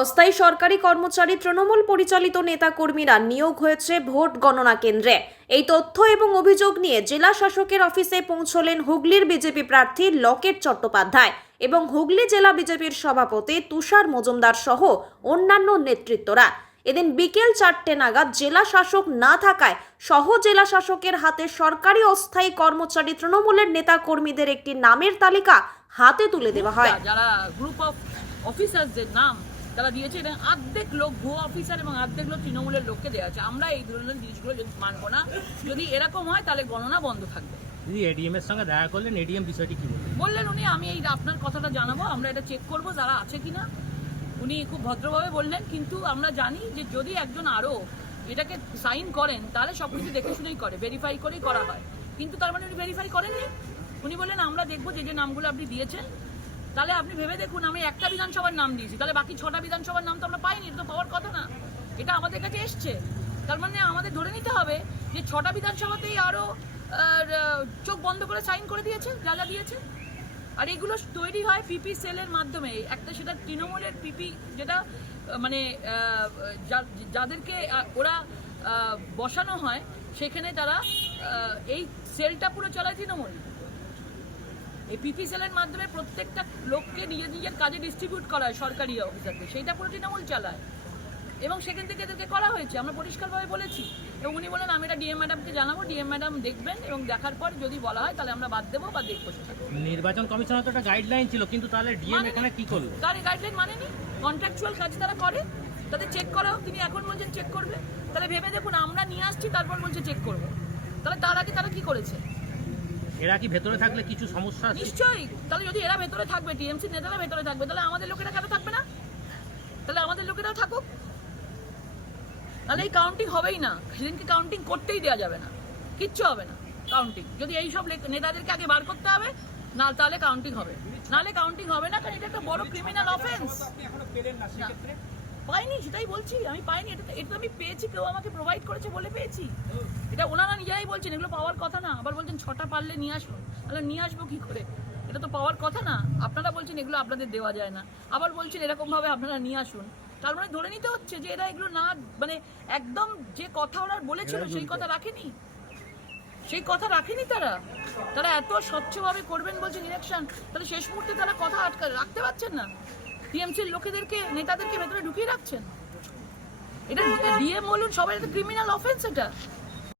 অস্থায়ী সরকারি কর্মচারী তৃণমূল পরিচালিত নেতাকর্মীরা নিয়োগ হয়েছে ভোট গণনা কেন্দ্রে। এই তথ্য এবং অভিযোগ নিয়ে জেলা শাসকের অফিসে পৌঁছলেন হুগলির বিজেপি প্রার্থী লকেট চট্টোপাধ্যায় এবং হুগলি জেলা বিজেপির সভাপতি তুষার মজুমদার সহ অন্যান্য নেতৃত্বরা। এদিন বিকেল 4টে নাগাদ জেলা শাসক না থাকায় সহ জেলা শাসকের হাতে সরকারি অস্থায়ী কর্মচারী তৃণমূলের নেতাকর্মীদের একটি নামের তালিকা হাতে তুলে দেওয়া হয়। যারা গ্রুপ অফ অফিসারদের নাম তারা দিয়েছে, এবং অর্ধেক লোক ভুয়ো অফিসার এবং অর্ধেক লোক তৃণমূলের লোককে দেওয়া আছে। আমরা এই ধরনের জিনিসগুলো যদি মানবো না, যদি এরকম হয় তাহলে গণনা বন্ধ থাকবে। দিদি এডিএম এর সঙ্গে দেখা করলেন, এডিএম বিষয়টি কি বললেন উনি, আমি এই আপনার কথাটা জানাবো, আমরা এটা চেক করব যারা আছে কিনা। উনি খুব ভদ্রভাবে বললেন, কিন্তু আমরা জানি যে যদি একজন আরও এটাকে সাইন করেন তাহলে সব কিছু দেখে শুনেই করে, ভেরিফাই করেই করা হয়। কিন্তু তার মানে উনি ভেরিফাই করেননি। উনি বললেন আমরা দেখবো যে যে নামগুলো আপনি দিয়েছেন। তাহলে আপনি ভেবে দেখুন, আমি একটা বিধানসভার নাম দিয়েছি, তাহলে বাকি 6টা বিধানসভার নাম তো আমরা পাইনি। এটা তো পাওয়ার কথা না, এটা আমাদের কাছে এসছে। তার মানে আমাদের ধরে নিতে হবে যে 6টা বিধানসভাতেই আরও চোখ বন্ধ করে সাইন করে দিয়েছে যা যা দিয়েছে। আর এগুলো তৈরি হয় পিপি সেলের মাধ্যমে। একটা সেটা তৃণমূলের পিপি, যেটা মানে যাদেরকে ওরা বসানো হয় সেখানে তারা এই সেলটা পুরো চালায় তৃণমূল। এই পিপি সেলের মাধ্যমে প্রত্যেকটা লোককে নিজের নিজের কাজে ডিস্ট্রিবিউট করা হয় সরকারি অফিসারকে, সেইটা পুরো তৃণমূল চালায়। এবং সেখান থেকে এদেরকে করা হয়েছে, আমরা পরিষ্কারভাবে বলেছি। এবং উনি বলেন আমি এটা ডিএম ম্যাডামকে জানাবো, ডিএম ম্যাডাম দেখবেন এবং দেখার পর যদি বলা হয় তাহলে আমরা বাদ দেবো বা দেখবো সেটা। নির্বাচন কমিশনের তো একটা গাইডলাইন ছিল, কিন্তু তাহলে ডিএম এখানে কি করলো? তার গাইডলাইন মানেনি, কন্ট্রাকচুয়াল কাজ তারা করে, তাদের চেক করা হোক। তিনি এখন বলছেন চেক করবে, তাহলে ভেবে দেখুন আমরা নিয়ে আসছি তারপর বলছে চেক করবো, তাহলে তার আগে তারা কি করেছে? এরা কি ভেতরে থাকলে কিছু সমস্যা? নিশ্চয়ই। তাহলে যদি এরা ভেতরে থাকবে, টিএমসি নেতারা ভেতরে থাকবে, তাহলে আমাদের লোকেরা কেন থাকবে না? তাহলে আমাদের লোকেরা থাকুক, তাহলে এই কাউন্টিং হবেই না। সেদিনকে কাউন্টিং করতেই দেওয়া যাবে না, কিচ্ছু হবে না কাউন্টিং। যদি এই সব নেতাদেরকে আগে বার করতে হবে, না তাহলে কাউন্টিং হবে, নাহলে কাউন্টিং হবে না। কারণ এটা একটা বড় ক্রিমিনাল অফেন্স। পাইনি, সেটাই বলছি, আমি পাইনি। এটা আমি পেয়েছি, কেউ আমাকে প্রোভাইড করেছে বলে পেয়েছি। এটা ওনারা নিজেরাই বলছেন এগুলো পাওয়ার কথা না। আবার বলছেন 6টা পারলে নিয়ে আসুন, তাহলে নিয়ে আসবো কি করে? এটা তো পাওয়ার কথা না। আপনারা বলছেন এগুলো আপনাদের দেওয়া যায় না, আবার বলছেন এরকম ভাবে আপনারা নিয়ে আসুন। তার মানে ধরে নিতে হচ্ছে যে এরা এগুলো না, মানে একদম যে কথা ওরা বলেছিল সেই কথা রাখেনি, সেই কথা রাখেনি তারা। তারা এত স্বচ্ছভাবে করবেন বলছেন ইলেকশন, তাহলে শেষ মুহূর্তে তারা কথা রাখতে পারছেন না। টিএমসির লোকেদেরকে, নেতাদেরকে ভেতরে ঢুকিয়ে রাখছেন। এটা ডিএম বলুন, সবাই, এটা ক্রিমিনাল অফেন্স। এটা